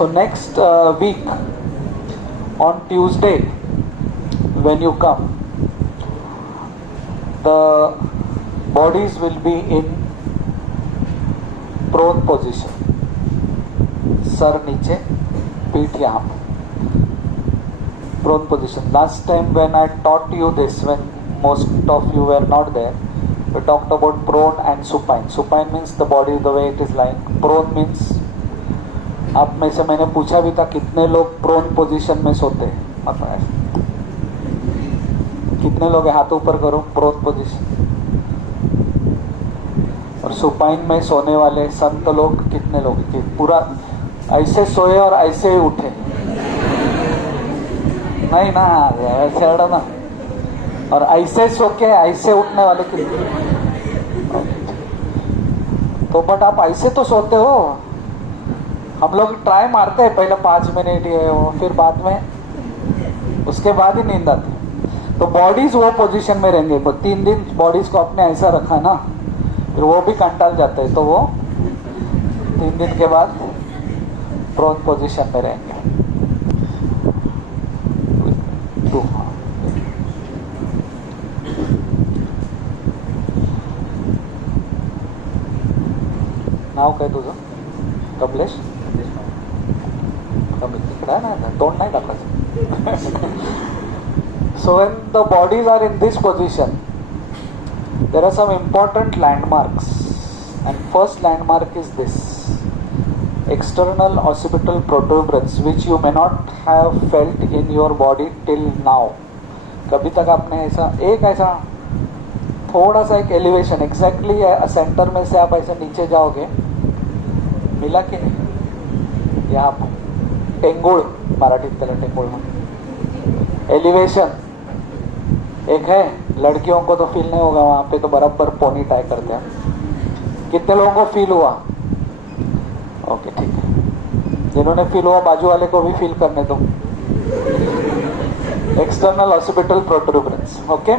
So next week on Tuesday when you come, the bodies will be in prone position. Sir नीचे, पीठ यहाँ पे. Prone position. Last time when I taught you this, when most of you were not there, we talked about prone and supine. Supine means the body the way it is lying. Prone means, आप में से मैंने पूछा भी था कितने लोग prone position में सोते हैं. कितने लोग हाथ ऊपर करो. prone position. और सुपाइन में सोने वाले संत लोग कितने लोग कि पूरा ऐसे सोए और ऐसे ही उठे. नहीं ना, ऐसे अड़ा ना. और ऐसे सो के ऐसे उठने वाले कितने. तो बट आप ऐसे तो सोते हो. हम लोग ट्राई मारते हैं पहले 5 मिनट ये वो, फिर बाद में उसके बाद ही नींद आती. तो बॉडीज वो पोजीशन में रहेंगे. 3 दिन बॉडीज को आपने ऐसा रखा ना, फिर वो भी कंटाल जाते हैं. तो वो 3 दिन के बाद प्रोन पोजीशन में रहेंगे. नाव काय तुझं? कमलेश तिकडे आहे ना, तोंड नाही टाकायचं. So when the bodies are in this position, there are some important landmarks, and first landmark is this: external occipital protuberance, which you may not have felt in your body till now. कभी तक आपने ऐसा थोड़ा सा एक elevation exactly centre में से आप ऐसे नीचे जाओगे, मिला कि नहीं? यहाँ टेंगुळ, मराठीत त्याला टेंगुळ म्हणतात. एलिवेशन एक है, लड़कियों को तो फील नहीं होगा, वहाँ पे तो बराबर पोनी टाई करते हैं. कितने लोगों को फील हुआ? ओके ठीक है. जिन्होंने फील हुआ बाजू वाले को भी फील करने दो. External occipital protuberance. ओके.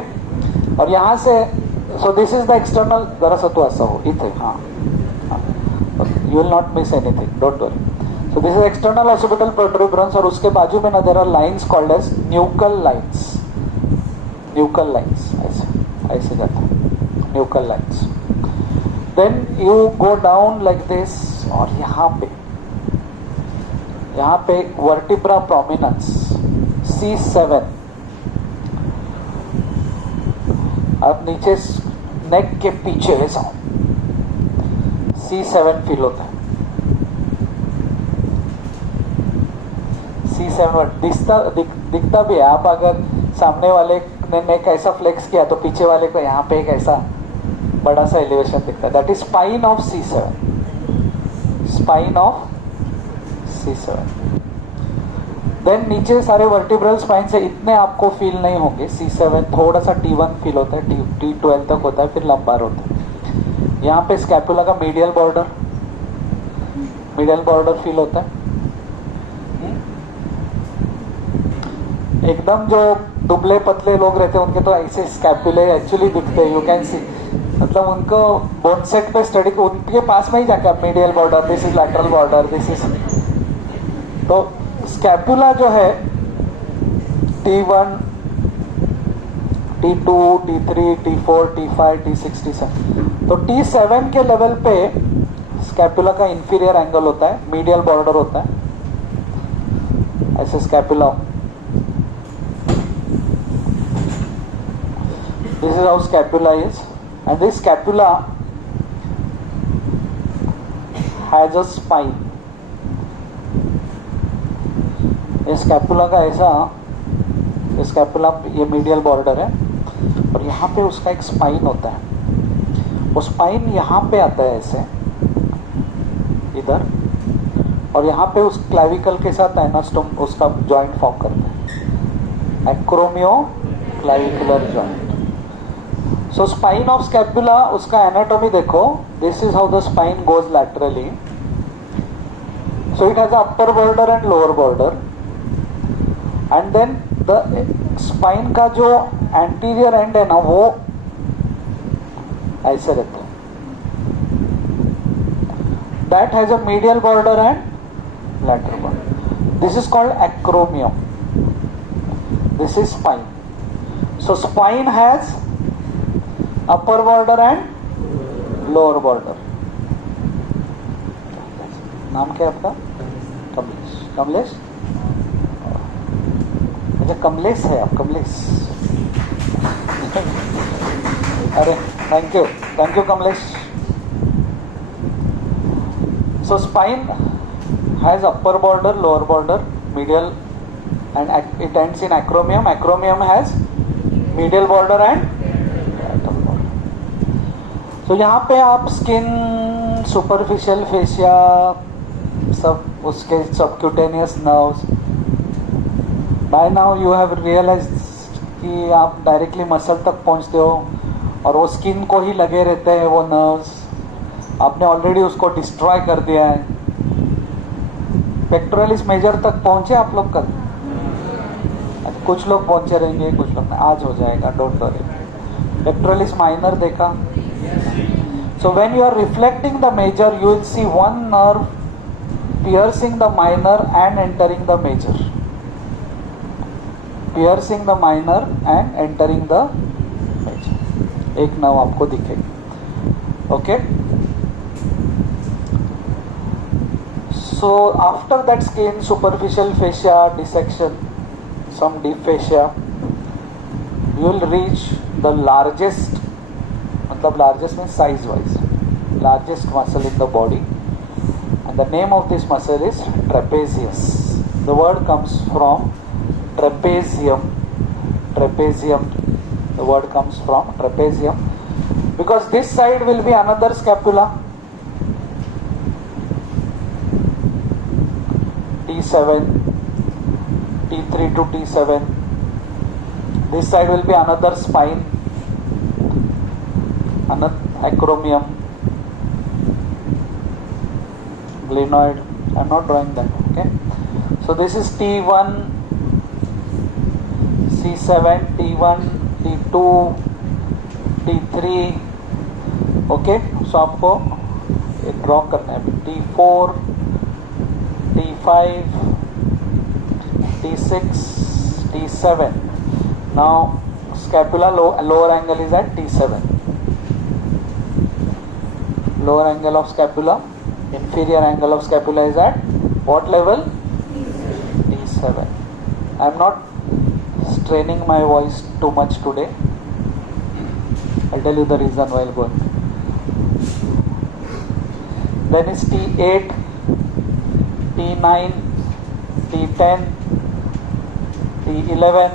और यहाँ से, so this is the external. जरा सा तो ऐसा हो इथे. हाँ, you will not miss anything, don't worry. So this is external occipital protuberance. और उसके बाजू में ना there are lines called as nuchal lines. Nuchal lines ऐसे जाता है. Nuchal lines. Then you go down like this, और यहाँ पे वर्टिब्रा प्रोमिनेंस C7. अब नीचे नेक के पीछे ऐसा C7 फील होता है. C7 दिखता भी है. आप अगर सामने वाले ने नेक ऐसा फ्लेक्स किया तो पीछे वाले को यहाँ पे एक ऐसा बड़ा सा एलिवेशन दिखता है. That is spine of C7. Spine of C7. Then नीचे सारे वर्टिब्रल स्पाइन से इतने आपको फील नहीं होंगे. C7 थोड़ा सा T1 फील होता है, T12 तक होता है, फिर लंबार होता है. यहाँ पे स्कैपुला का मीडियल बॉर्डर फील होता है. एकदम जो दुबले पतले लोग रहते हैं उनके तो ऐसे स्कैपुले एक्चुअली दिखते हैं. यू कैन सी, मतलब उनको बोन सेट पे स्टडी, उनके पास में ही जाके आप medial border, this is lateral border, this is. तो स्कैपुला जो है T1, T2, T3, T4, T5, T6, T7. तो T7 के लेवल पे स्कैपुला का इंफीरियर एंगल होता है, मीडियल बॉर्डर होता है. ऐसे scapula. This is how scapula is, and this scapula has a spine. ये स्कैपुला का ऐसा, ये स्कैपुला, ये मीडियल बॉर्डर है, और यहाँ पे उसका एक स्पाइन होता है. वो स्पाइन यहाँ पे आता है ऐसे इधर, और यहाँ पे उस क्लैविकल के साथ एनास्टोम उसका जॉइंट फॉर्म करता है, acromio clavicular joint. So spine of scapula, उसका एनाटॉमी देखो. This is how the spine goes laterally. So it has upper border and lower border, and then the spine का जो एंटीरियर एंड है ना, वो ऐसे रहता है. That has a medial border and lateral body. This is called acromion. This is spine. So spine has upper border and lower border. नाम क्या है आपका? कमलेश. कमलेश? अच्छा कमलेश है आप, कमलेश. अरे thank you Kamlesh. So spine has upper border, lower border, medial, and it ends in acromion. Acromion has medial border and lateral border. So यहाँ पे आप स्किन, सुपरफिशियल फेशिया, सब उसके subcutaneous nerves. By now you have realise कि आप directly muscle तक पहुँचते हो और वो स्किन को ही लगे रहते हैं वो नर्व्स. आपने ऑलरेडी उसको डिस्ट्रॉय कर दिया है. पेक्टोरलिस मेजर तक पहुंचे आप लोग कल? कुछ लोग पहुंचे रहेंगे, कुछ लोग नहीं. आज हो जाएगा, डोंट वरी. पेक्टोरलिस माइनर देखा? So when you are reflecting the major you will see one nerve piercing the minor and entering the major. Piercing the minor and entering the major. एक नर्व आपको दिखेगी. Okay. So after that skin, superficial fascia, dissection, some deep fascia, you will reach the largest, मतलब largest means size wise, largest muscle in the body, and the name of this muscle is trapezius. The word comes from trapezium. Trapezium. The word comes from trapezium because this side will be another scapula. T7, T3 to T7. This side will be another spine, another acromion, glenoid. I am not drawing that. Okay. So this is T1, C7, T1, T2, T3. Okay. So आपको एक ड्रॉ करना है. T4, T5, T6, T7. Now scapula lower angle is at T7. Lower angle of scapula, inferior angle of scapula is at what level? T7. I am not straining my voice too much today. I'll tell you the reason why I'll go. Then is T8, T9, T10, T11,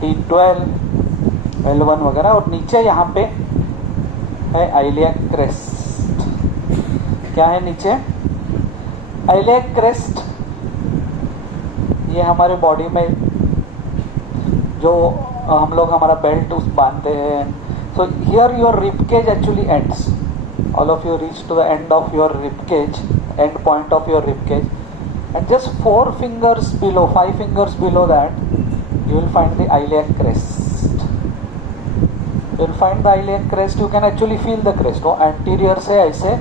T12, L1 वगैरह. और नीचे यहाँ पे है iliac crest. क्या है नीचे? Iliac crest. ये हमारे बॉडी में जो हम लोग हमारा बेल्ट उस बांधते हैं. So here your rib cage actually ends. All of you reach to the end of your rib cage, end point of your rib cage, and just 4 fingers below, 5 fingers below that you will find the iliac crest. You will find the iliac crest. You can actually feel the crest. वो anterior से ऐसे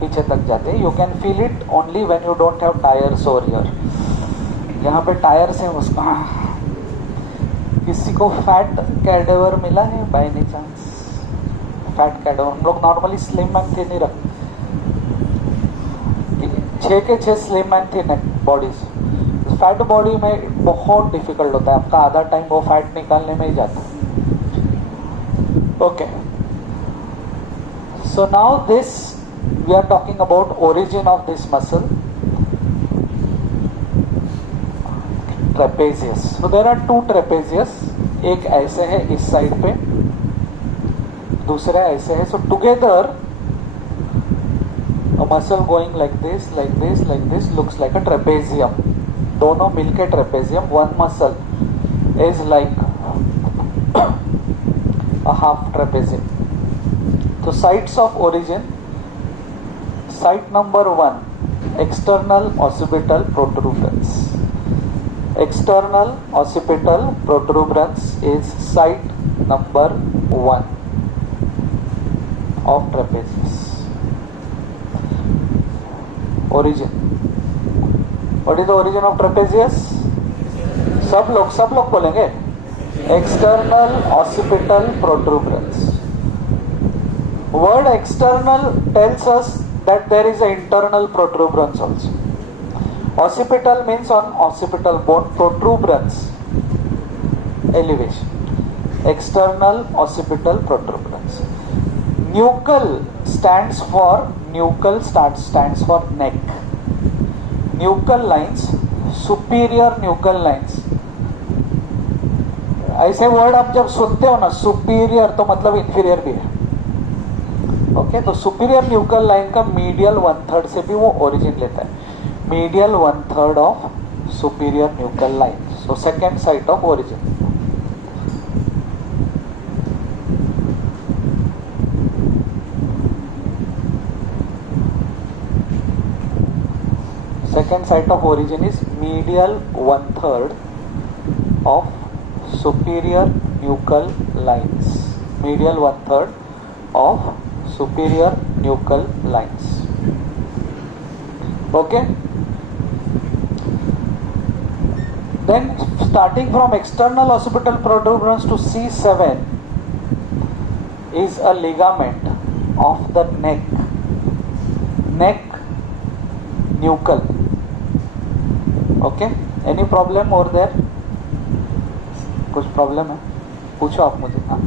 पीछे तक जाते हैं. You can feel it only when you don't have tires over here. यहाँ पे टायर्स हैं उसका. किसी को फैट कैडेवर मिला है by any chance? Fat cadaver हम लोग नॉर्मली स्लिम एंड थिन ही रखते. 6 के 6 slim and thin bodies. Fat body में बहुत डिफिकल्ट होता है. आपका आधा टाइम वो फैट निकालने में ही जाता है. Okay. So now this we are talking about origin of this muscle, trapezius. So there are 2 trapezius. एक ऐसे है इस साइड पे, दूसरा ऐसे है. So together a muscle going like this, like this, like this looks like a trapezium. दोनों मिलके trapezium. One muscle is like a half trapezium. So sites of origin. Site number 1, external occipital protuberance. External occipital protuberance is site number 1 of trapezius. Origin. What is the origin of trapezius? सब लोग बोलेंगे external occipital protuberance. Word external tells us that there is an internal protuberance also. Occipital means on occipital bone, protuberance, elevation. External occipital protuberance. Nuchal stands for neck. Nuchal lines, superior nuchal lines. ऐसे वर्ड आप जब सुनते हो ना, सुपीरियर, तो मतलब इंफीरियर भी है. ओके, तो सुपीरियर न्यूकल लाइन का मीडियल 1/3 से भी वो ओरिजिन लेता है. मीडियल 1/3 of superior nuchal line. So second site of origin. Second site of origin is medial 1/3 of superior nuchal lines. Medial 1/3 of superior nuchal lines. Okay. Then starting from external occipital protuberance to C7 is a ligament of the neck. Neck nuchal. Okay. Any problem over there? कुछ प्रॉब्लम है? पूछो आप मुझे. हाँ.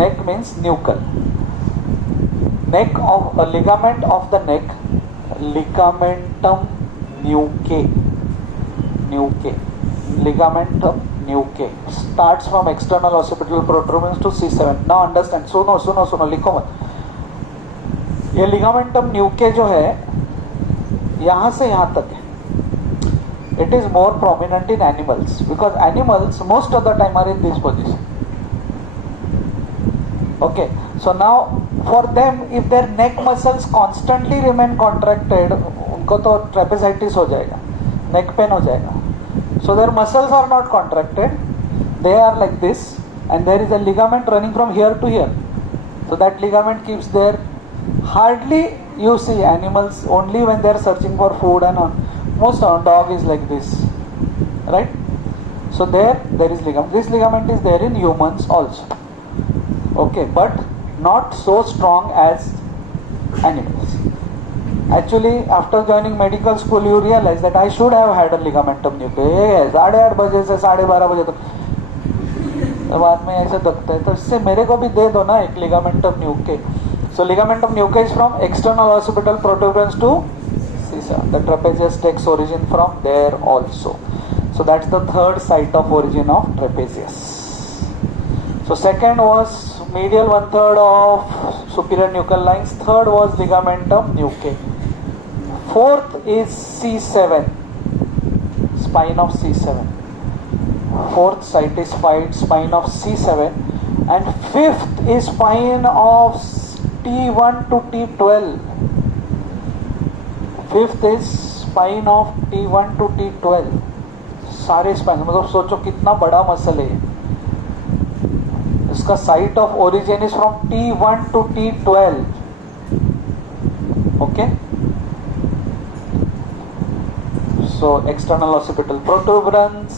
Neck means nuchal. Neck of a ligament of the neck, ligamentum nuchae. Nuchae. Ligamentum nuchae starts from external occipital protuberance to C7. Now understand. सुनो लिखो मत. ये ligamentum nuchae जो है यहाँ से यहाँ तक है. It is more prominent in animals because animals most of the time are in this position. Okay, so now for them if their neck muscles constantly remain contracted, उनको तो trapezitis हो जाएगा, neck pain हो जाएगा. So their muscles are not contracted, they are like this, and there is a ligament running from here to here. So that ligament keeps their, hardly you see animals only when they are searching for food and on. Most of dog is like this, right? So there is ligament. This ligament is there in humans also. Okay, but not so strong as animals. Actually, after joining medical school, you realize that I should have had a ligamentum nuchae. 8:30 बजे से 12:30 बजे तक बाद में ऐसे लगता है, तो इससे मेरे को भी दे दो ना एक ligamentum nuchae. So ligamentum nuchae is from external occipital protuberance to C7. The trapezius takes origin from there also. So that's the third site of origin of trapezius. So second was medial 1/3 of superior nuchal lines. Third was ligamentum nuchae. Fourth is C7, spine of C7. Fourth site is spine of C7, and fifth is spine of T1 to T12. Fifth is spine of T1 to T12. सारे स्पाइन, मतलब सोचो कितना बड़ा मसल है. इसका site of origin is from T1 to T12. Okay, so external occipital protuberance,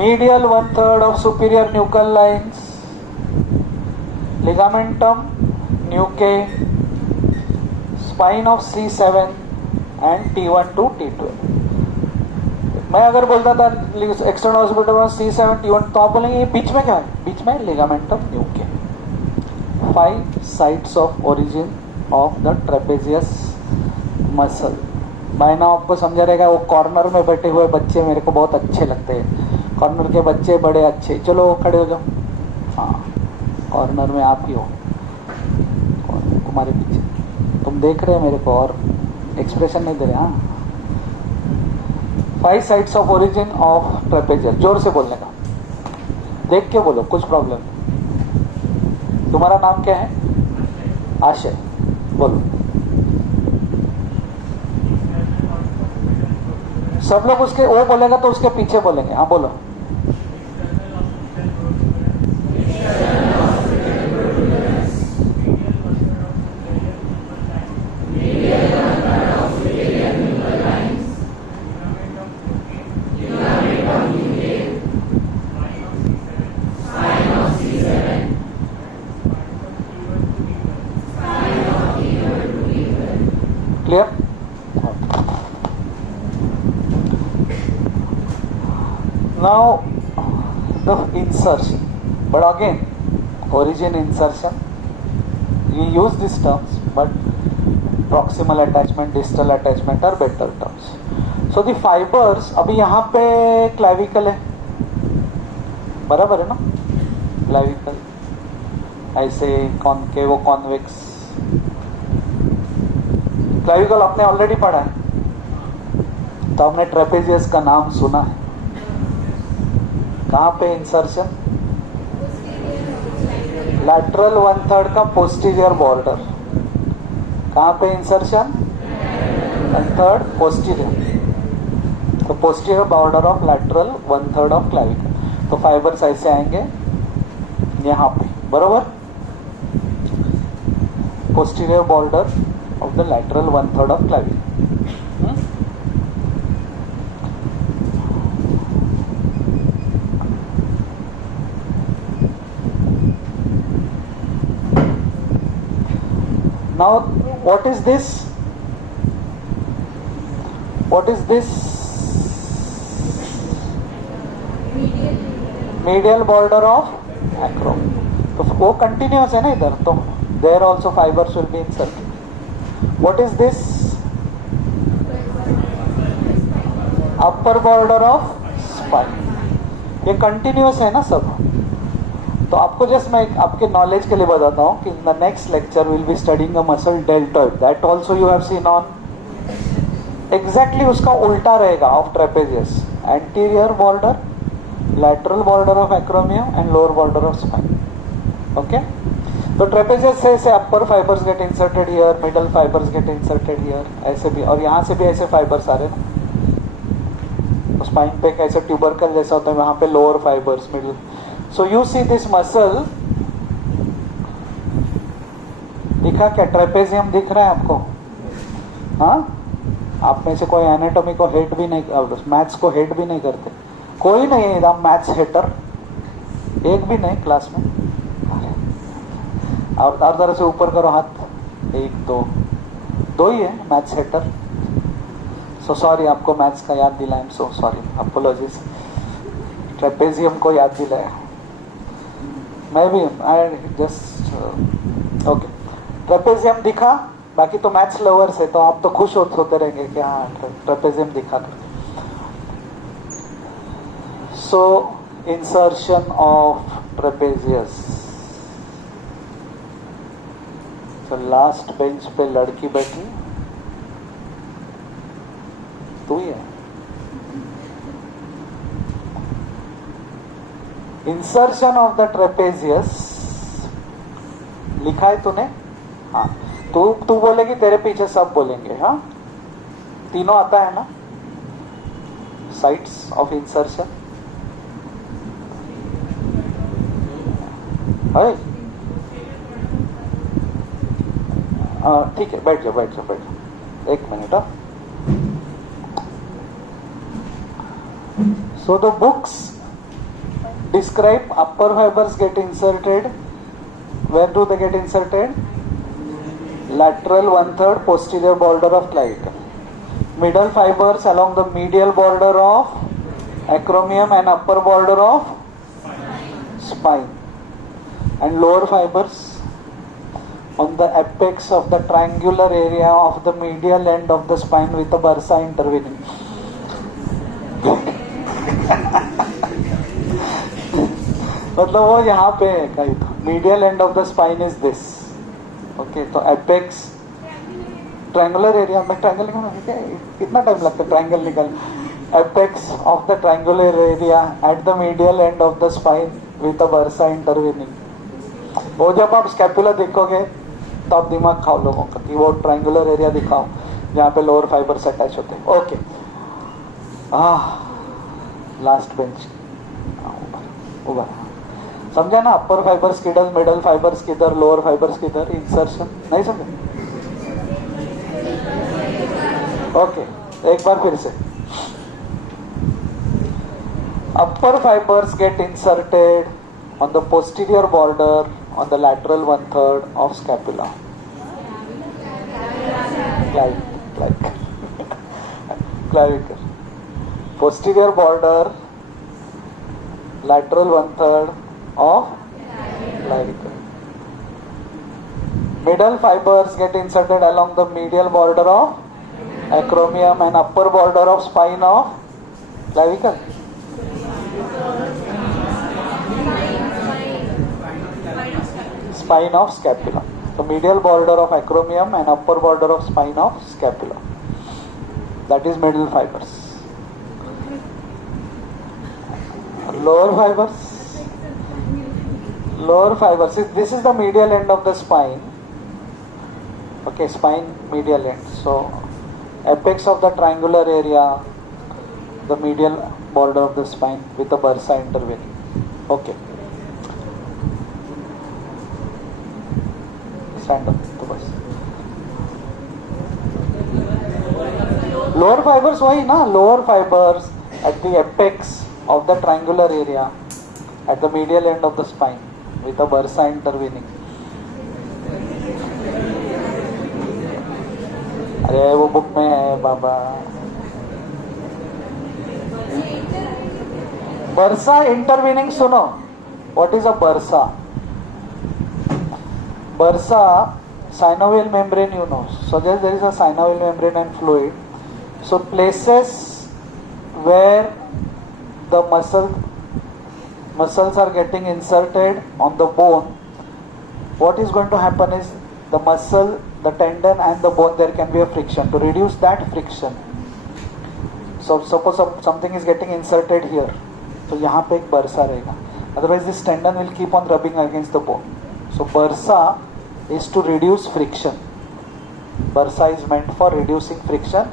medial 1/3 of superior nuchal lines, ligamentum nuchae, spine of C7 and T1 to T12. मैं अगर बोलता था एक्सटर्नल हॉस्पिटल में C7 T1, तो आप बोलेंगे ये बीच में क्या है? बीच में ligamentum nuchae. 5 sites of origin of the trapezius muscle. मैं ना आपको समझा रहेगा. वो कॉर्नर में बैठे हुए बच्चे मेरे को बहुत अच्छे लगते हैं. कॉर्नर के बच्चे बड़े अच्छे. चलो खड़े हो जाओ. हाँ, कॉर्नर में आप ही हो, तुम्हारे पीछे. तुम देख रहे हो मेरे को और एक्सप्रेशन नहीं दे रहे. हाँ, 5 sites of origin of trapezius. जोर से बोलने का, देख के बोलो, कुछ प्रॉब्लम नहीं. तुम्हारा नाम क्या है? आशय. बोलो. सब लोग उसके, वो बोलेगा तो उसके पीछे बोलेंगे. हाँ बोलो. Clear? Now the insertion, but again origin insertion, we use these terms, but proximal attachment, distal attachment are better terms. So the fibers, अभी यहाँ पे clavicle है, बराबर है ना? Clavicle ऐसे concavo convex, clavicle आपने ऑलरेडी पढ़ा है, तो आपने ट्रेपेजियस का नाम सुना है. कहाँ पे इंसर्शन? लैटरल 1/3 का पोस्टीरियर बॉर्डर. कहाँ पे इंसर्शन? 1/3 पोस्टीरियर. तो posterior border of lateral 1/3 of clavicle. तो फाइबर्स ऐसे आएंगे यहाँ पे, बरोबर? Posterior border of the lateral 1/3 of clavicle. Now, what is this? What is this? Medial border of acromion. तो वो continuous है ना इधर, तो there also fibers will be inserted. What is this? Upper border of spine. ये continuous है ना सब. तो आपको जस्ट मैं आपके नॉलेज के लिए बताता हूँ कि in the next lecture will be studying a muscle deltoid. That also you have seen on. Exactly उसका उल्टा रहेगा of trapezius. Anterior border, lateral border of acromion and lower border of spine. Okay. तो trapezius से upper fibres get inserted here, middle fibres get inserted here, ऐसे भी, और यहाँ से भी ऐसे फाइबर्स आ रहे ना. तो स्पाइन पे कैसे ट्यूबरकल जैसा होता है, वहाँ पे lower fibres, middle. So you see this muscle, दिखा क्या? ट्रेपेजियम दिख रहा है आपको? हाँ, आप में से कोई एनाटॉमी को हेट भी नहीं, मैथ्स को हेट भी नहीं करते? कोई नहीं है एकदम मैथ्स हेटर, एक भी नहीं क्लास में. और तरह से ऊपर करो हाथ. 1 2 ही है मैथ्स हेटर. सो सॉरी, आपको मैथ्स का याद दिलाया. So sorry, apologies. ट्रेपेजियम को याद दिलाया. मैं भी जस्ट ओके. ट्रेपेजियम दिखा, बाकी तो मैथ्स लवर्स है, तो आप तो खुश होते रहेंगे कि हाँ ट्रेपेजियम दिखा. सो इंसर्शन ऑफ ट्रेपेजियस. तो लास्ट बेंच पे लड़की बैठी, तू ही है. इंसर्शन ऑफ द ट्रेपेजियस लिखा है तूने? हाँ. तू बोलेगी, तेरे पीछे सब बोलेंगे. हाँ, तीनों आता है ना, साइट्स ऑफ इंसर्शन. ठीक है, बैठ जाओ. 1 minute. So the books describe upper fibers get inserted. Where do they get inserted? Lateral 1/3 posterior border of clavicle. Middle fibers along the medial border of acromion and upper border of spine. And lower fibers on the apex of the triangular area of the medial end of the spine with the bursa intervening. मतलब वो यहाँ पे कहीं medial end of the spine is this. Okay. तो apex triangular area में, ट्रायंगल कितना टाइम लगता है ट्रायंगल निकल. Apex of the triangular area at the medial end of the spine with a bursa intervening. वो जब आप स्कैपुला देखोगे तो आप दिमाग खाओ लोगों का कि वो ट्रायंगुलर एरिया दिखाओ जहाँ पे लोअर फाइबर्स अटैच होते हैं. ओके. लास्ट बेंच ऊपर समझा ना? अपर फाइबर्स किधर, मिडल फाइबर्स किधर, लोअर फाइबर्स किधर. इंसर्शन नहीं समझे? ओके. एक बार फिर से. Upper fibres get inserted on the posterior border on the lateral 1/3 of scapula. Like clavicle. Posterior border, lateral 1/3 of clavicle. Middle fibers get inserted along the medial border of acromion and upper border of spine of clavicle. Spine of scapula. The medial border of acromion and upper border of spine of scapula. That is middle fibers. Lower fibers. Lower fibers. This is the medial end of the spine. Okay, spine medial end. So, apex of the triangular area, the medial border of the spine with the bursa intervening. Okay. Stand up to bus. Lower fibers, why na? Lower fibers at the apex of the triangular area at the medial end of the spine with the bursa intervening. अरे वो बुक में है बाबा. Bursa intervening, सुनो. What is a bursa? Bursa, synovial membrane, you know. So there is a synovial membrane and fluid. So places where the muscles are getting inserted on the bone, what is going to happen is the muscle, the tendon and the bone, there can be a friction. To reduce that friction, so suppose something is getting inserted here, तो यहाँ पे एक bursa रहेगा. Otherwise this tendon will keep on rubbing against the bone. So bursa is to reduce friction. Bursa is meant for reducing friction.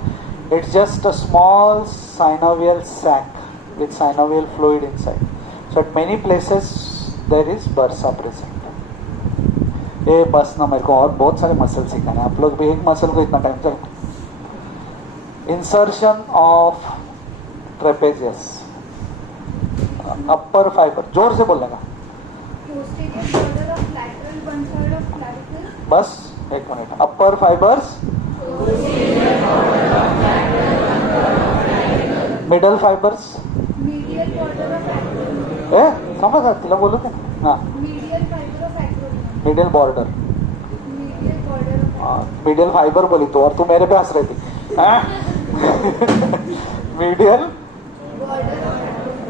It's just a small synovial sac with synovial fluid inside. So at many places there is bursa present. ये बस ना, मेरे को और बहुत सारे मसल सिखाने. आप लोग भी एक मसल को इतना टाइम चल. इंसर्शन ऑफ ट्रेपेजियस, अपर फाइबर, जोर से बोलेगा. बस एक मिनट. अपर फाइबर्स, मिडल फाइबर्स, समझ तिला बोलू ते ना. मिडिल बॉर्डर, मिडिल फाइबर बोली तो, और तू मेरे पे हंस रही थी. Medial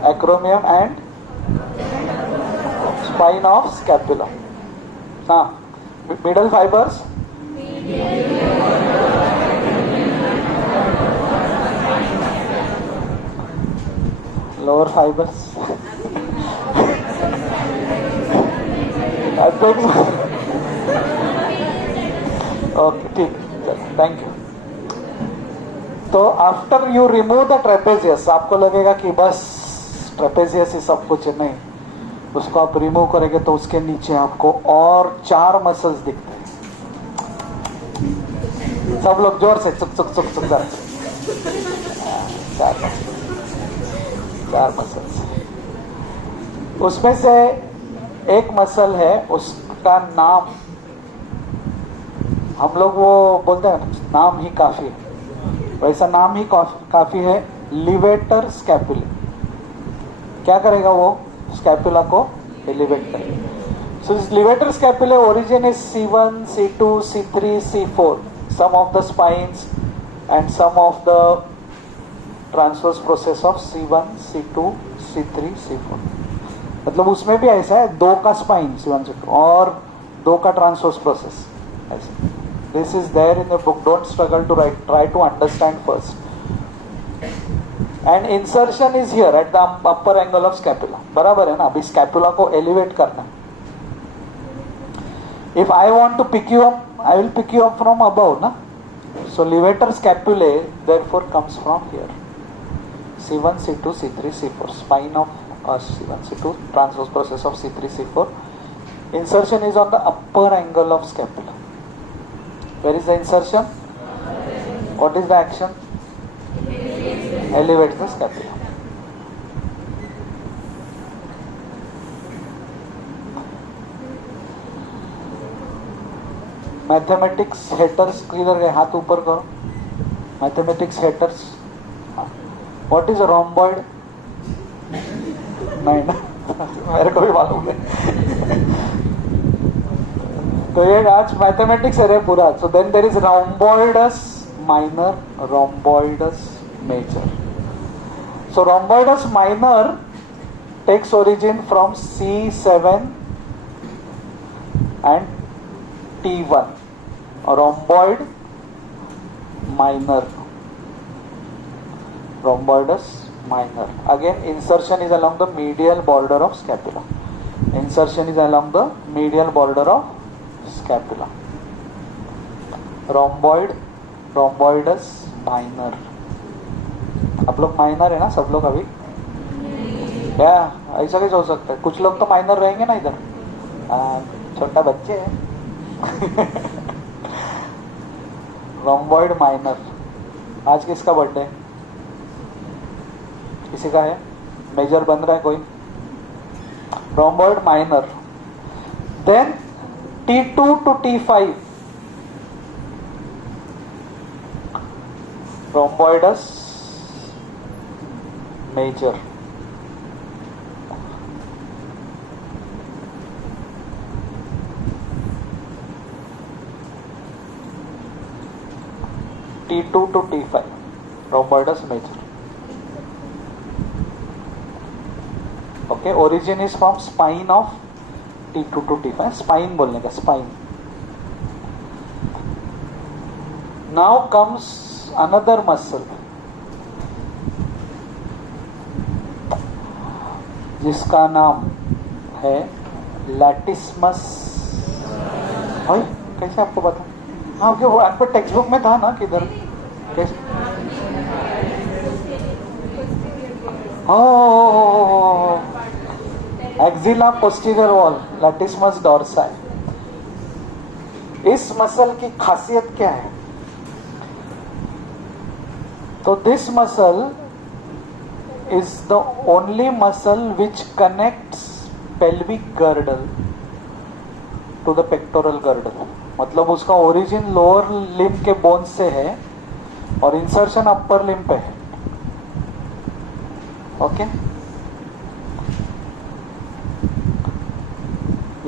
acromion and spine of scapula. Middle fibers, lower fibers. I think okay, ठीक. Thank you. तो after you remove the trapezius, आपको लगेगा कि बस ट्रेपेजियस ही सब कुछ है. नहीं, उसको आप रिमूव करेंगे तो उसके नीचे आपको और 4 मसल्स दिखते हैं. सब लोग जोर से चुक चुक चुक चुक कर. 4 मसल्स. उसमें से एक मसल है, उसका नाम हम लोग वो बोलते हैं नाम ही काफी है. वैसा नाम ही काफी है, लिवेटर स्कैपुला. क्या करेगा वो? स्कैपुला को एलिवेट करेगा. So this levator scapula origin is C1, C2, C3, C4. Some of the spines and some of the transverse process of C1, C2, C3, C4. मतलब उसमें भी ऐसा है, 2 का स्पाइन C1, C2 और 2 का ट्रांसवर्स प्रोसेस ऐसे. This is there in the book. Don't struggle to write. Try to understand first. And insertion is here at the upper angle of scapula. बराबर है ना? अभी scapula को elevate करना. If I want to pick you up, I will pick you up from above, na? So levator scapulae therefore comes from here. C1, C2, C3, C4. Spine of C1, C2. Transverse process of C3, C4. Insertion is on the upper angle of scapula. Where is the insertion? What is the action? Elevates the scapula. Mathematics haters किधर गए? हाथ ऊपर करो. Mathematics haters, what is rhomboid? नहीं ना, मेरे को भी मालूम नहीं। तो ये आज मैथमेटिक्स है रे पूरा। So then there is rhomboideus minor, rhomboideus major. So rhomboidus minor takes origin from C7 and T1. Rhomboid minor, rhomboidus minor. Again, insertion is along the medial border of scapula. Insertion is along the medial border of scapula. Rhomboid, rhomboidus minor. आप लोग माइनर है ना सब लोग अभी? क्या ऐसा कैसे हो सकता है? कुछ लोग तो माइनर रहेंगे ना इधर, छोटा बच्चे हैं। Rhomboid minor. आज किसका बर्थडे? किसी का है? मेजर बन रहा है कोई? Rhomboid minor. Then T2 to T5 rhomboidus major. T2 to T5 rhomboidus major. Okay, origin is from spine of T2 to T5. Spine बोलने का, spine. Now comes another muscle जिसका नाम है लैटिस्मस. कैसे आपको पता? हाँ, वो आपको टेक्स्ट बुक में था ना किधर? कैसे? Axilla posterior wall, latissimus dorsi. इस मसल की खासियत क्या है? तो this muscle is the only muscle which connects pelvic girdle to the pectoral girdle. मतलब उसका ओरिजिन लोअर लिम्ब के बोन से है और इंसर्शन अपर लिम्ब पे है. Okay,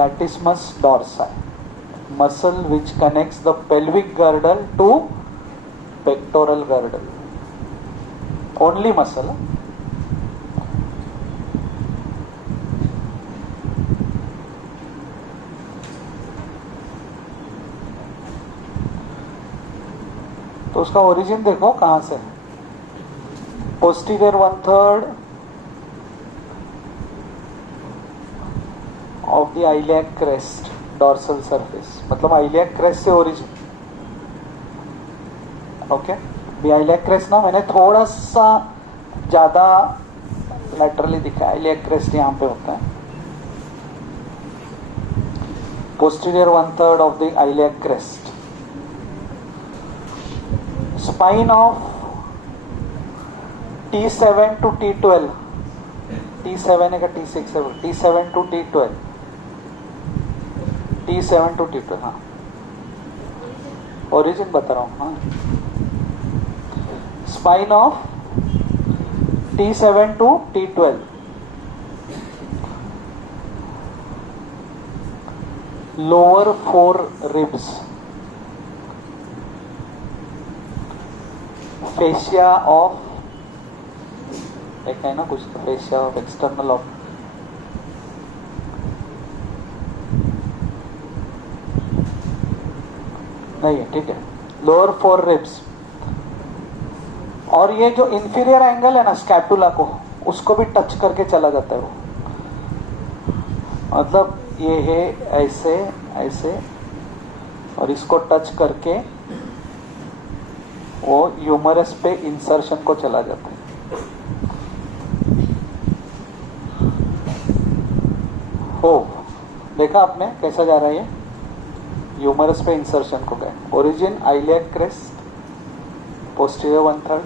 latissimus dorsi, muscle which connects the pelvic girdle to pectoral girdle. Only muscle. तो उसका ओरिजिन देखो कहां से है. पोस्टीरियर 1/3 of the iliac crest, dorsal surface. मतलब आइलियक क्रेस्ट से ओरिजिन. ओके, भी आइलियक क्रेस्ट ना मैंने थोड़ा सा ज्यादा लैटरली दिखा. आइलियक क्रेस्ट यहां पे होता है. पोस्टीरियर 1/3 of the iliac crest. Spine of T7 to T12. T7 है का T6 है? T7 to T12. T7 to T12. हाँ, ओरिजिन बता रहा हूँ. हाँ, spine of T7 to T12. Lower 4 ribs. Fascia of, एक है ना कुछ, फेशिया ऑफ एक्सटर्नल ऑफ, नहीं है, ठीक है. लोअर 4 रिब्स. और ये जो इंफीरियर एंगल है ना स्कैपुला को, उसको भी टच करके चला जाता है वो. मतलब ये है ऐसे ऐसे, और इसको टच करके वो ह्यूमरस पे इंसर्शन को चला जाता है. हो देखा आपने कैसा जा रहा है ये? ह्यूमरस पे इंसर्शन को गए. Origin iliac crest, posterior 1/3,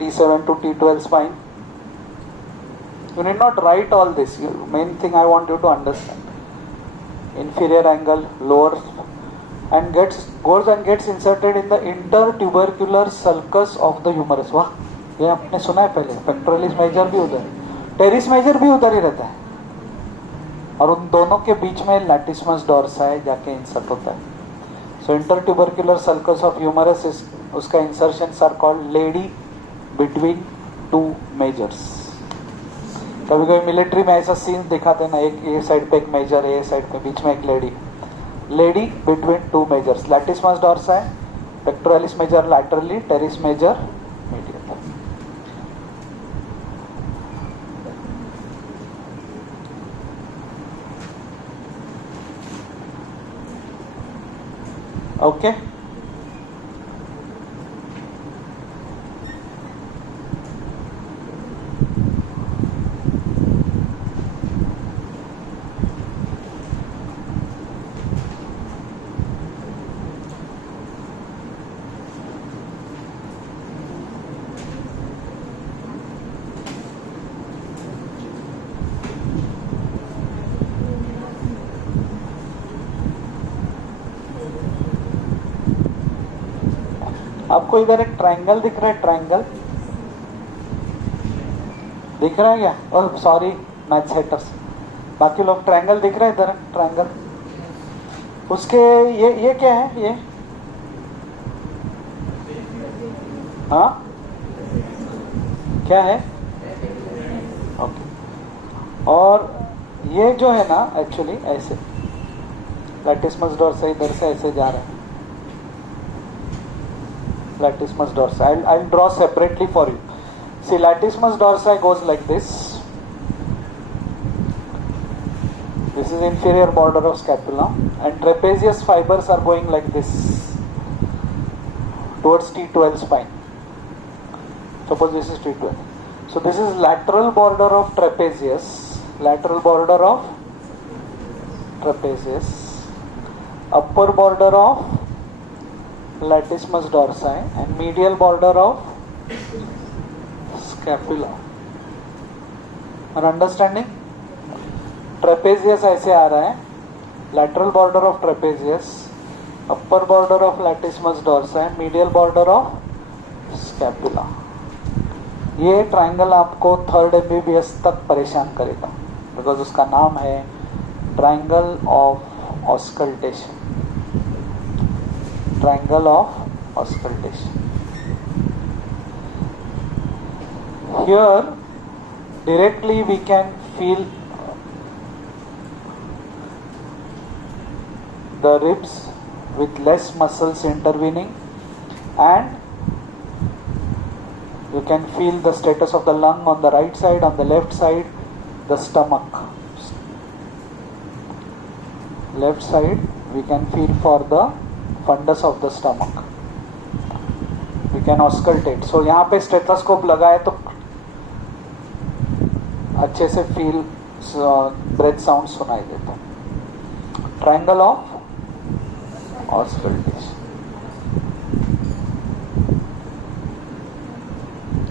T7 to T12 spine. You need not write all this. Main thing I want you to understand: inferior angle, lower and goes and gets inserted in the intertubercular sulcus of the humerus. वाह, ये आपने सुना है पहले. Pectoralis major भी उधर, teres major भी उधर ही रहता है, और उन दोनों के बीच में लैटिस्मस डोर्साई जाके इंसर्ट होता है. So intertubercular sulcus of humerus is, उसका insertions are called lady between two majors. कभी कभी मिलिट्री में ऐसा सीन दिखाते हैं ना, एक ये साइड पे एक मेजर है, ये साइड पे बीच में एक lady between two majors. Latissimus dorsi, pectoralis major laterally, teres major medial. Okay, आपको इधर एक ट्रायंगल दिख रहा है, ट्रायंगल दिख रहा है क्या? ओह सॉरी मैथ सेटर्स, बाकी लोग ट्रायंगल दिख रहा है इधर, ट्रायंगल. उसके ये क्या है ये? हाँ क्या है? ओके. और ये जो है ना एक्चुअली ऐसे लैटिस्मस डोर्साई इधर से ऐसे जा रहा है. Latissimus dorsi. I'll draw separately for you. See, latissimus dorsi goes like this. This is inferior border of scapula, and trapezius fibers are going like this towards T12 spine. Suppose this is T12. So this is lateral border of trapezius. Lateral border of trapezius. Upper border of latissimus dorsi and medial border of scapula. Are understanding? Trapezius ऐसे आ रहा है, lateral border of trapezius, upper border of latissimus dorsi, medial border of scapula. ये ट्रायंगल आपको 3rd MBBS तक परेशान करेगा, बिकॉज उसका नाम है triangle of auscultation. Triangle of auscultation. Here directly we can feel the ribs with less muscles intervening, and you can feel the status of the lung on the right side, on the left side the stomach. Left side we can feel for the fundus of the stomach. We can auscultate. So यहाँ पे स्टेथोस्कोप लगाए तो अच्छे से feel breath sound सुनाई देता है. Triangle of auscultation.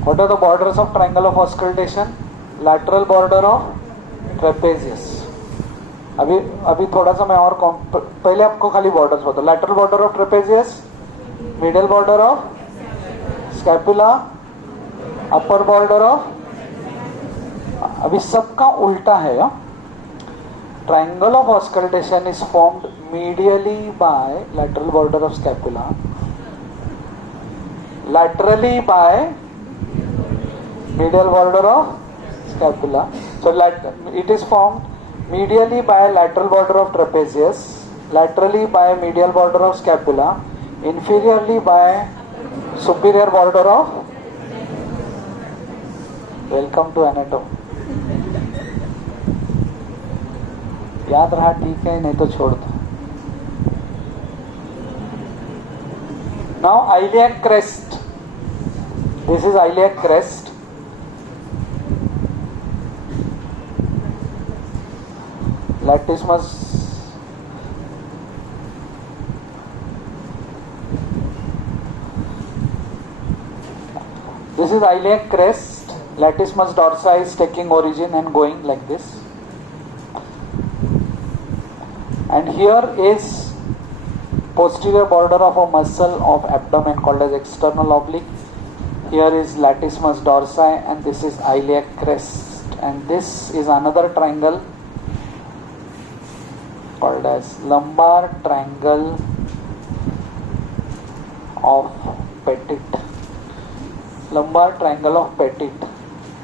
What are the borders of triangle of auscultation? Lateral border of trapezius. अभी थोड़ा सा मैं और पहले आपको खाली बॉर्डर्स बता. Lateral border of trapezius, middle border of scapula, upper border of. अभी सबका उल्टा है. Triangle of auscultation is formed medially by lateral border of scapula, laterally by medial border of scapula. So it is formed medially by lateral border of trapezius, laterally by medial border of scapula, inferiorly by superior border of. Welcome to anatomy. याद रहा ठीक है, नहीं तो छोड़ दो. Now iliac crest. This is iliac crest. Latissimus. This is iliac crest. Latissimus dorsi is taking origin and going like this. And here is posterior border of a muscle of abdomen called as external oblique. Here is latissimus dorsi and this is iliac crest, and this is another triangle called as lumbar triangle of Petit. Lumbar triangle of Petit.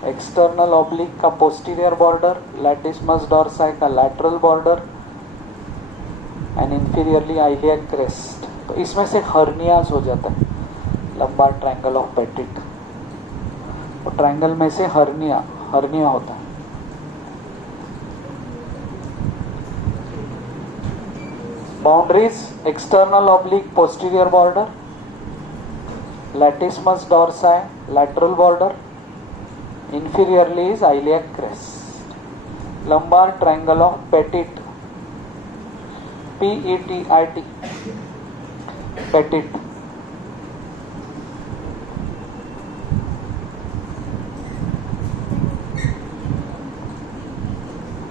External oblique का posterior border, latissimus dorsi का lateral border and inferiorly iliac crest. तो इसमें से hernias हो जाता है lumbar triangle of petit. तो ट्रायंगल में से हर्निया होता है. Boundaries external oblique posterior border, latissimus dorsi lateral border, inferiorly is iliac crest. Lumbar triangle of Petit, P-E-T-I-T, Petit.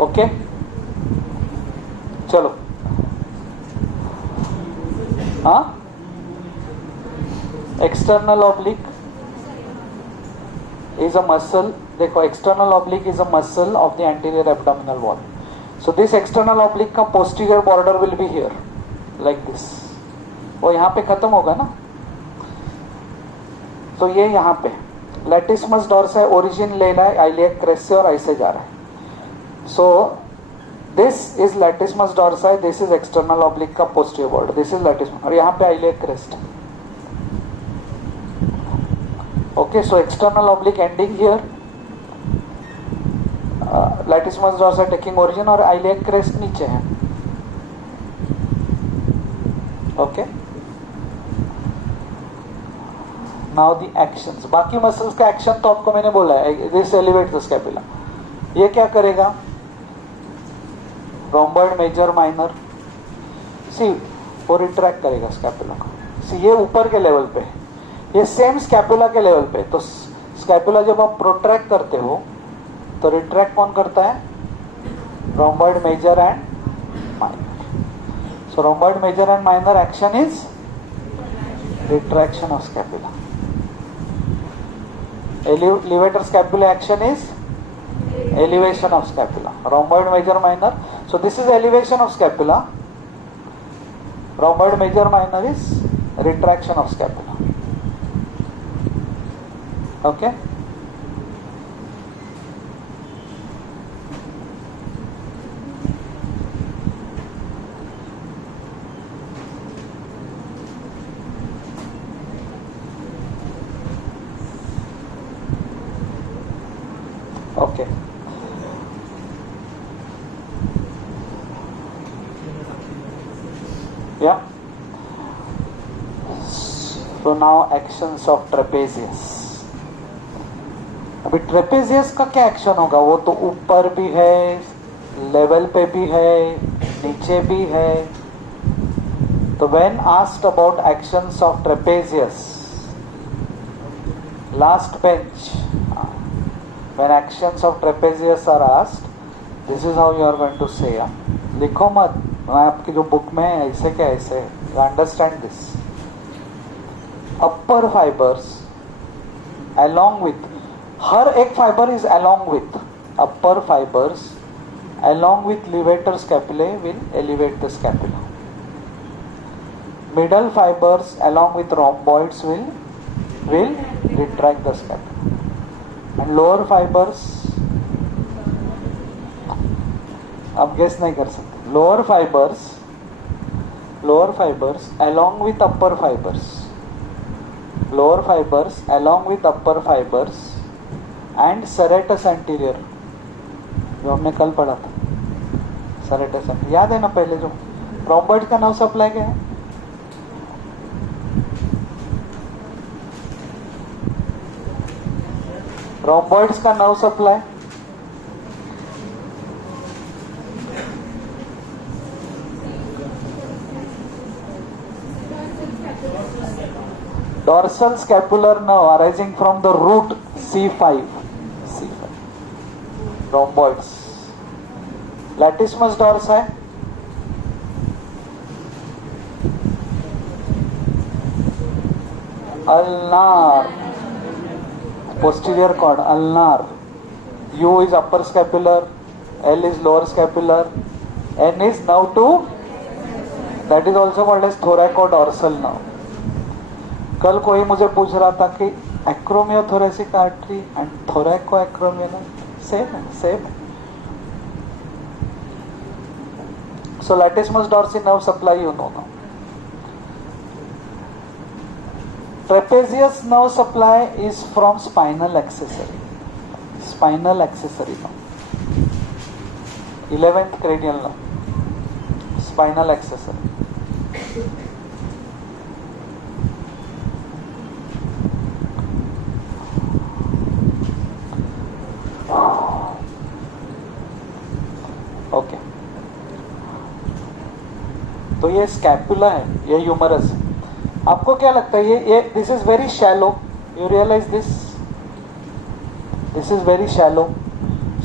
Okay चलो. हाँ, external oblique is a muscle. देखो, external oblique is a muscle of the anterior abdominal wall. So this external oblique का posterior border will be here like this. वो यहाँ पे खत्म होगा ना, तो ये यहाँ पे latissimus dorsi origin ले रहा है iliac crest से और ऐसे जा रहा है. So this is latissimus dorsi, this is external oblique का posterior border, this is latissimus और यहाँ पे iliac crest. Okay, so external oblique ending here, latissimus dorsi taking origin और iliac crest नीचे है. Okay, now the actions. बाकी मसल्स का एक्शन तो आपको मैंने बोला है. This elevates the scapula. ये क्या करेगा? rhomboid major minor. सी वो रिट्रैक्ट करेगा स्कैपुला को. सी ये ऊपर के लेवल पे, ये सेम स्कैपुला के लेवल पे. तो स्कैपुला जब आप प्रोट्रैक्ट करते हो तो रिट्रैक्ट कौन करता है? rhomboid major and minor. So rhomboid major and minor action is retraction of scapula. Elevator scapula action is elevation of scapula. Rhomboid major minor. So this is elevation of scapula. Rhomboid major minor is retraction of scapula. Okay. Okay. Yeah. So now actions of trapezius. अभी ट्रेपेजियस का क्या एक्शन होगा? वो तो ऊपर भी है, लेवल पे भी है, नीचे भी है. तो when asked about actions of trapezius, last bench, when actions of trapezius are asked, this is how you are going to say. लिखो मत, मैं आपकी जो बुक में है ऐसे क्या ऐसे. You understand this. Upper fibers along with, हर एक fibre is along with, upper fibers along with levator scapulae will elevate the scapula. Middle fibers along with rhomboids will retract the scapula. And lower fibers, आप गेस नहीं कर सकते. Lower fibers along with upper fibers, lower fibers along with upper fibers and serratus anterior, जो हमने कल पढ़ा था. serratus anterior याद है ना? पहले जो rhomboid का नाम सप्लाई क्या है? rhomboids का nerve supply dorsal scapular nerve arising from the root C5. Rhomboids. Latissimus dorsi ulnar. Posterior cord, ulnar. U is upper scapular, L is lower scapular, N is nerve to, that is also called as thoracodorsal nerve. कल कोई मुझे पूछ रहा था कि acromiothoracic artery and thoracoacromial same है. So latissimus dorsi nerve supply you know now. Trapezius nerve supply is from spinal accessory. Spinal accessory nerve. 11th cranial nerve. Spinal accessory. Okay तो ये स्कैपुला है, ये ह्यूमरस है. आपको क्या लगता है ये this is very shallow, you realise this is very shallow.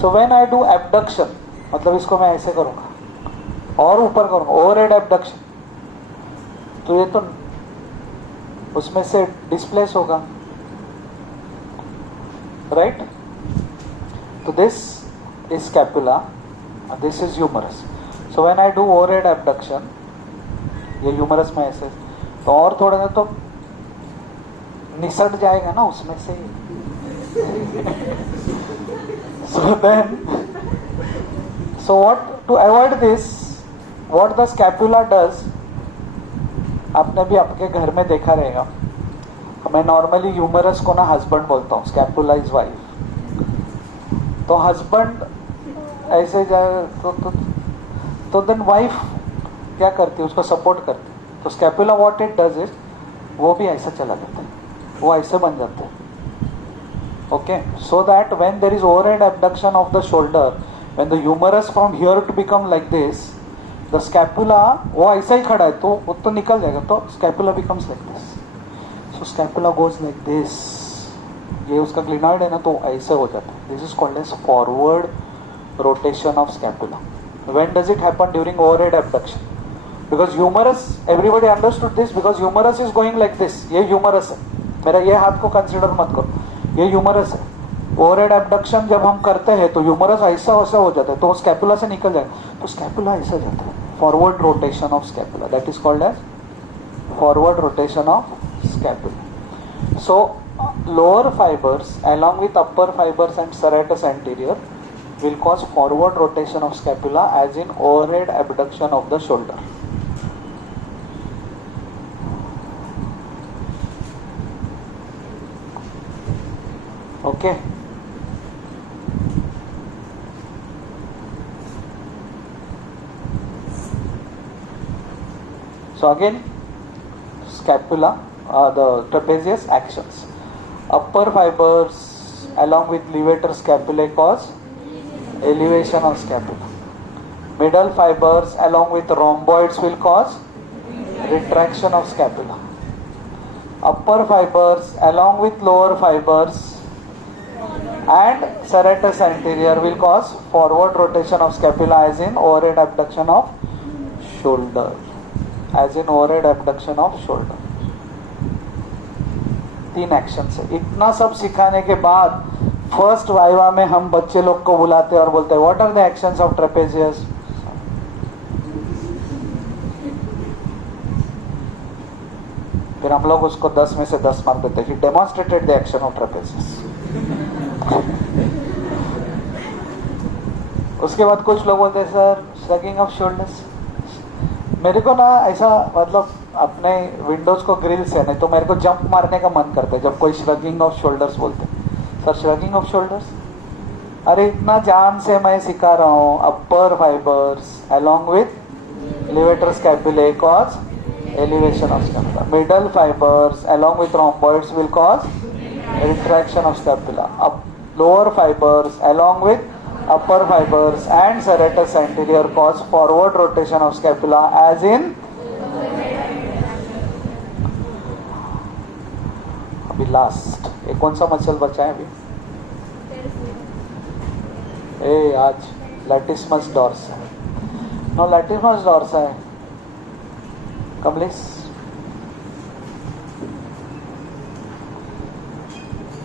So when I do abduction, मतलब इसको मैं ऐसे करूंगा और ऊपर करूंगा, ओवरहेड एबडक्शन, तो ये तो उसमें से डिस्प्लेस होगा, राइट. तो this is scapula, this is humerus. So when I do overhead abduction, ये ह्यूमरस में ऐसे, तो और थोड़ा सा तो निसट जाएगा ना उसमें से. So what to avoid this, what the scapula does, आपने भी आपके घर में देखा रहेगा. मैं नॉर्मली ह्यूमरस को ना हस्बैंड बोलता हूँ, स्कैपुला इज वाइफ. तो हस्बैंड ऐसे जाए तो देन वाइफ क्या करती है, उसको सपोर्ट करती है. तो scapula what it does is, वो भी ऐसा चला जाता है, वो ऐसे बन जाते हैं. Okay, so that when there is overhead abduction of the shoulder, when the humerus from here to become like this, the scapula वो ऐसा ही खड़ा है तो वो तो निकल जाएगा, तो scapula becomes like this. So scapula goes like this. ये उसका glenoid है ना, तो ऐसे हो जाता है. This is called as forward rotation of scapula. When does it happen? During overhead abduction. Because humerus, everybody understood this, because humerus is going like this. ये humerus है. मेरा ये हाथ को consider मत करो, ये ह्यूमरस है. ओवरहेड एबडक्शन जब हम करते हैं तो ह्यूमरस ऐसा वैसा हो जाता है, तो स्कैपुला से निकल जाए, तो स्कैपुला ऐसा जाता है. Forward rotation of scapula, that is called as forward rotation of scapula. So lower fibres along with upper fibers and serratus anterior will cause forward rotation of scapula as in overhead abduction of the shoulder. Okay. So again, scapula, the trapezius actions. Upper fibers along with levator scapulae cause elevation of scapula. Middle fibers along with rhomboids will cause retraction of scapula. Upper fibers along with lower fibers and serratus anterior will cause forward rotation of scapula as in overhead abduction of shoulder. As in overhead abduction of shoulder. 3 एक्शन है. इतना सब सिखाने के बाद first viva में हम बच्चे लोग को बुलाते हैं और बोलते हैं what are the actions of trapezius. फिर हम लोग उसको 10 में से 10 मार्क देते हैं. He demonstrated the action of trapezius. उसके बाद कुछ लोग बोलते हैं सर श्रगिंग ऑफ शोल्डर्स. मेरे को ना ऐसा मतलब अपने विंडोज को ग्रिल से, नहीं तो मेरे को जंप मारने का मन करता है जब कोई श्रगिंग ऑफ शोल्डर्स बोलते. सर श्रगिंग ऑफ शोल्डर्स, अरे इतना जान से मैं सिखा रहा हूँ. Upper fibres along with levator scapula cause elevation of scapula. Middle fibers along with rhomboids will cause retraction of scapula. Lower fibers along with upper fibers and serratus anterior cause forward rotation of scapula as in. अभी लास्ट एक कौन सा मसल बचा है अभी? आज लैटिस्मस डॉर्सा. नो लैटिस्मस डॉर्सा है. Kamlesh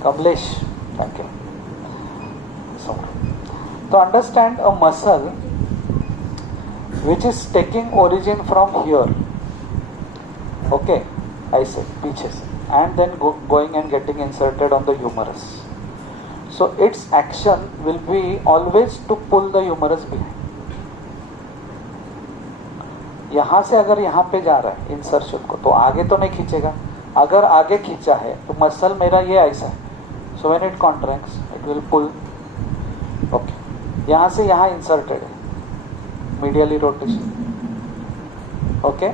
Kamlesh, thank you. So, to understand a muscle which is taking origin from here, okay, ऐसे पीछे से, and then going and getting inserted on the humerus. So its action will be always to pull the humerus behind. यहाँ से अगर यहाँ पे जा रहा है इंसर्शन को, तो आगे तो नहीं खींचेगा. अगर आगे खींचा है तो मसल मेरा ये ऐसा है. So when it contracts, it will pull. Okay. यहाँ से यहाँ इंसर्टेड है, medially rotation. Okay.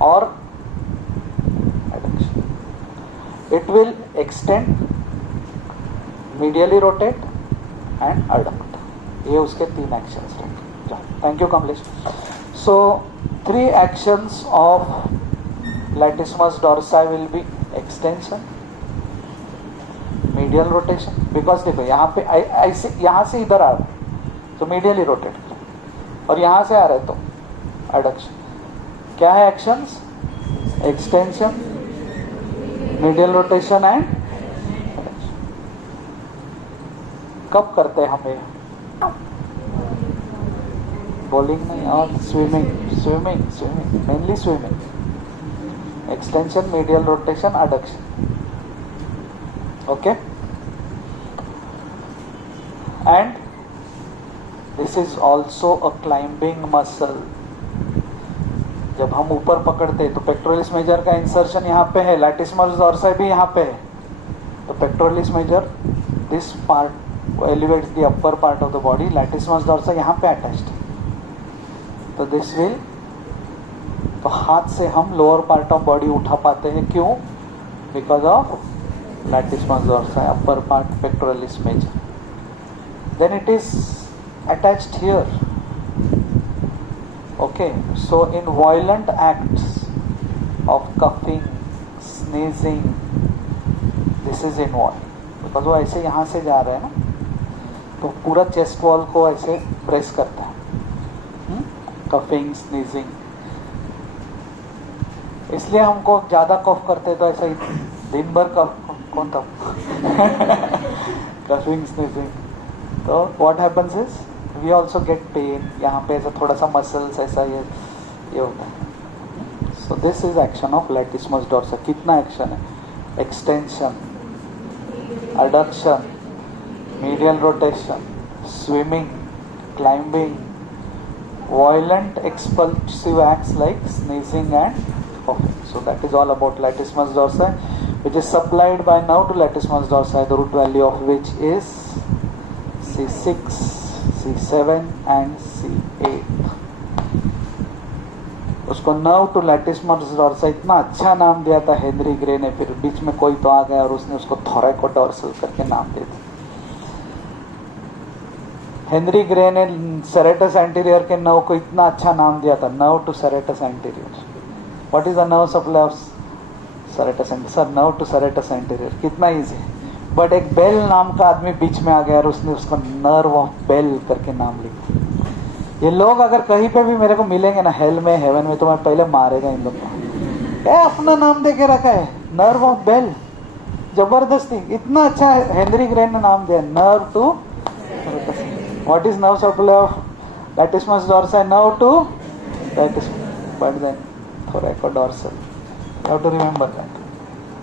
और adduction. It will extend, medially rotate and adduct. ये उसके 3 actions रहेंगे. Thank you, Kamlesh. So 3 actions of latissimus dorsi will be extension, medial rotation, because देखो यहाँ पे ऐसे यहाँ से इधर आ रहा है तो medially rotate, और यहाँ से आ रहा है तो adduction. क्या है actions? Extension, medial rotation and adduction. कब करते हैं हम ये? बॉलिंग नहीं, और swimming, mainly swimming. Extension, medial rotation, adduction. Okay. And this is also a climbing muscle. जब हम ऊपर पकड़ते हैं तो पेक्टोरलिस मेजर का इंसर्शन यहाँ पे है, लैटिसिमस डोर्सी भी यहाँ पे है. तो pectoralis measure this part elevates the upper part of the body, latissimus dorsi यहाँ पे अटैच्ड है. तो दिस विल, तो हाथ से हम लोअर पार्ट ऑफ बॉडी उठा पाते हैं. क्यों? Because of latissimus dorsi, upper part pectoralis major. Then it is attached here. Okay. So in violent acts of coughing, sneezing, this is involve, because वो ऐसे यहाँ से जा रहे हैं ना, तो पूरा चेस्ट वॉल को ऐसे प्रेस करता है. कफिंग, स्नीजिंग, इसलिए हमको ज्यादा कफ करते तो ऐसा ही दिन भर कफ कौन था कफिंग, स्नीजिंग. तो what happens is we also get pain. यहाँ पे ऐसा थोड़ा सा मसल्स ऐसा ये होता है. सो this is action of latissimus dorsi. कितना एक्शन है? Extension, adduction, medial rotation, swimming, climbing, violent expulsive acts like sneezing and coughing. So that is all about latissimus dorsi, which is supplied by now to latissimus dorsi, the root value of which is C6, C7 and C8. उसको nerve to latissimus dorsi इतना अच्छा नाम दिया था Henry Gray ने, फिर बीच में कोई तो आ गया और उसने उसको थोरैकोडोर्सल करके नाम दे दिया. हेनरी ग्रे ने सेरेटस एंटीरियर के नर्व को इतना अच्छा नाम दिया था, nerve to serratus anterior. What is the nerve supply of serratus anterior? Sir, nerve to serratus anterior कितना इजी है. बट एक बेल नाम का आदमी बीच में आ गया और उसने उसको नर्व ऑफ बेल करके नाम लिखा. ये लोग अगर कहीं पे भी मेरे को मिलेंगे ना, हेल में, हेवन में, तो मैं पहले मारेगा इन लोग को. अपना नाम दे के रखा है नर्व ऑफ बेल, जबरदस्ती. इतना अच्छा है हेनरी ग्रे ने नाम दिया, nerve to. What is nerve supply of latissimus dorsi? Nerve to latissimus, but then thoracodorsal. You have to remember that.